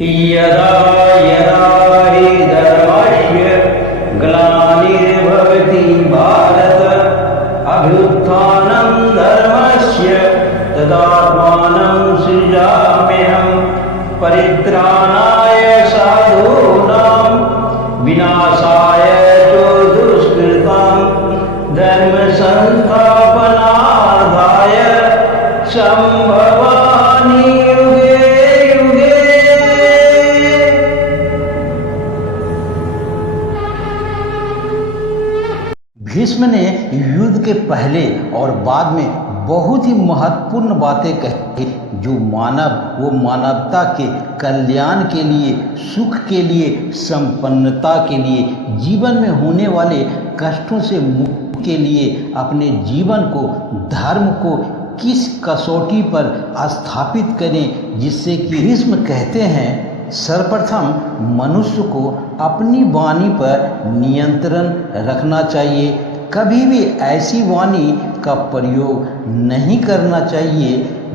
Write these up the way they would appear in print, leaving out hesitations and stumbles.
यदा यदा हि धर्मस्य ग्लानिर्भवति भारत अभ्युत्थानं धर्मस्य तदात्मानं सृजाम्यहं परित्राणाय साधूनां विनाशाय च दुष्कृतां धर्म संस्थापनार्थाय संभवामि युगे युगे। भीष्म ने युद्ध के पहले और बाद में बहुत ही महत्वपूर्ण बातें कही जो मानव वो मानवता के कल्याण के लिए, सुख के लिए, संपन्नता के लिए, जीवन में होने वाले कष्टों से मुक्ति के लिए अपने जीवन को, धर्म को किस कसौटी पर स्थापित करें, जिससे कि भीष्म कहते हैं सर्वप्रथम मनुष्य को अपनी वाणी पर नियंत्रण रखना चाहिए। कभी भी ऐसी वाणी का प्रयोग नहीं करना चाहिए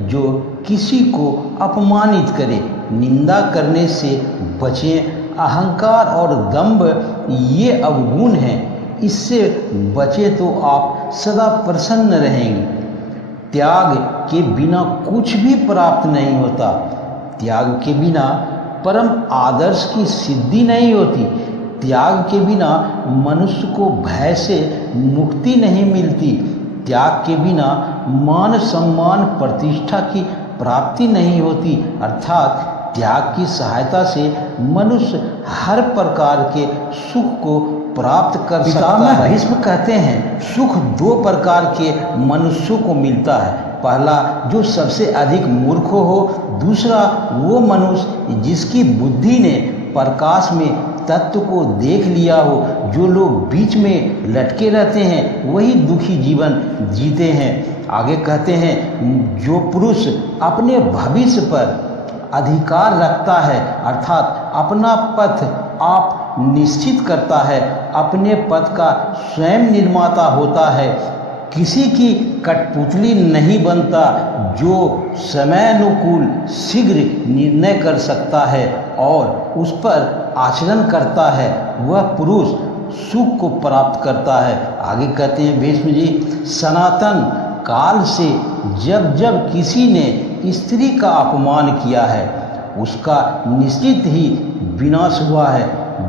जो किसी को अपमानित करे। निंदा करने से बचें। अहंकार और दंभ ये अवगुण हैं, इससे बचे तो आप सदा प्रसन्न रहेंगे। त्याग के बिना कुछ भी प्राप्त नहीं होता। त्याग के बिना परम आदर्श की सिद्धि नहीं होती। त्याग के बिना मनुष्य को भय से मुक्ति नहीं मिलती। त्याग के बिना मान सम्मान प्रतिष्ठा की प्राप्ति नहीं होती। अर्थात त्याग की सहायता से मनुष्य हर प्रकार के सुख को प्राप्त कर सकता है। भीष्म कहते हैं सुख दो प्रकार के मनुष्यों को मिलता है। पहला जो सबसे अधिक मूर्ख हो, दूसरा वो मनुष्य जिसकी बुद्धि ने प्रकाश में तत्व को देख लिया हो। जो लोग बीच में लटके रहते हैं वही दुखी जीवन जीते हैं। आगे कहते हैं जो पुरुष अपने भविष्य पर अधिकार रखता है, अर्थात अपना पथ आप निश्चित करता है, अपने पथ का स्वयं निर्माता होता है, किसी की कठपुतली नहीं बनता, जो समयानुकूल शीघ्र निर्णय कर सकता है और उस पर आचरण करता है, वह पुरुष सुख को प्राप्त करता है। आगे कहते हैं भीष्म जी सनातन काल से जब जब किसी ने स्त्री का अपमान किया है उसका निश्चित ही विनाश हुआ है।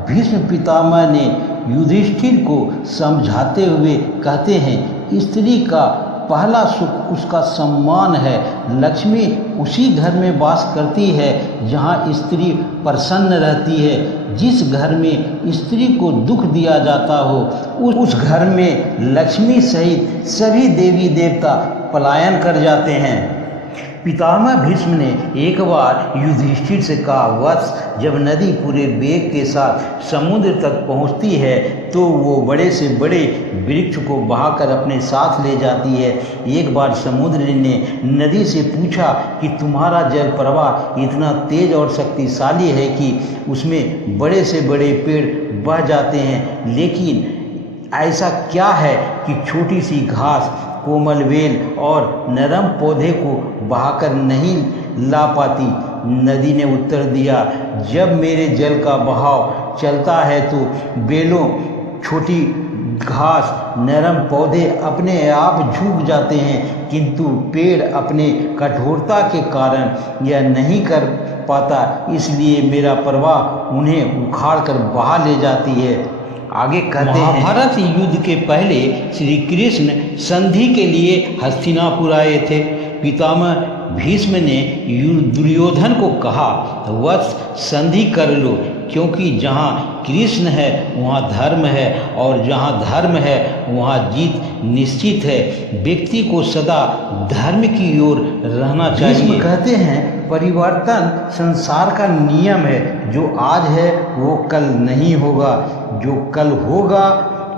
भीष्म पितामह ने युधिष्ठिर को समझाते हुए कहते हैं स्त्री का पहला सुख उसका सम्मान है। लक्ष्मी उसी घर में वास करती है जहाँ स्त्री प्रसन्न रहती है। जिस घर में स्त्री को दुख दिया जाता हो उस घर में लक्ष्मी सहित सभी देवी देवता पलायन कर जाते हैं। पितामह भीष्म ने एक बार युधिष्ठिर से कहा वत्स जब नदी पूरे वेग के साथ समुद्र तक पहुंचती है तो वो बड़े से बड़े वृक्ष को बहाकर अपने साथ ले जाती है। एक बार समुद्र ने नदी से पूछा कि तुम्हारा जल प्रवाह इतना तेज और शक्तिशाली है कि उसमें बड़े से बड़े पेड़ बह जाते हैं, लेकिन ऐसा क्या है कि छोटी सी घास, कोमल बेल और नरम पौधे को बहाकर नहीं ला पाती। नदी ने उत्तर दिया जब मेरे जल का बहाव चलता है तो बेलों, छोटी घास, नरम पौधे अपने आप झुक जाते हैं, किंतु पेड़ अपने कठोरता के कारण यह नहीं कर पाता, इसलिए मेरा प्रवाह उन्हें उखाड़ कर बहा ले जाती है। आगे कहते हैं महाभारत युद्ध के पहले श्री कृष्ण संधि के लिए हस्तिनापुर आए थे। पितामह भीष्म ने दुर्योधन को कहा वत्स संधि कर लो, क्योंकि जहाँ कृष्ण है वहाँ धर्म है और जहाँ धर्म है वहाँ जीत निश्चित है। व्यक्ति को सदा धर्म की ओर रहना चाहिए। भीष्म कहते हैं परिवर्तन संसार का नियम है। जो आज है वो कल नहीं होगा, जो कल होगा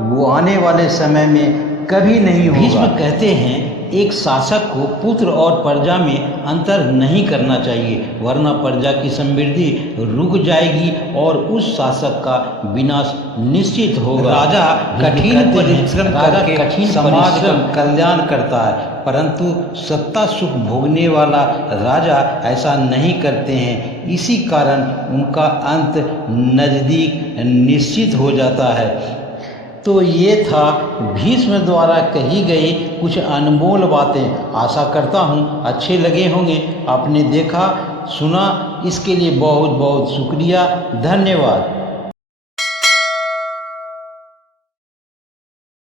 वो आने वाले समय में कभी नहीं होगा। भीष्म कहते हैं एक शासक को पुत्र और प्रजा में अंतर नहीं करना चाहिए, वरना प्रजा की समृद्धि रुक जाएगी और उस शासक का विनाश निश्चित होगा। राजा कठिन परिश्रम करके समाज का कल्याण करता है, परंतु सत्ता सुख भोगने वाला राजा ऐसा नहीं करते हैं। इसी कारण उनका अंत नज़दीक निश्चित हो जाता है। तो ये था भीष्म द्वारा कही गई कुछ अनमोल बातें। आशा करता हूँ अच्छे लगे होंगे। आपने देखा सुना, इसके लिए बहुत बहुत शुक्रिया, धन्यवाद।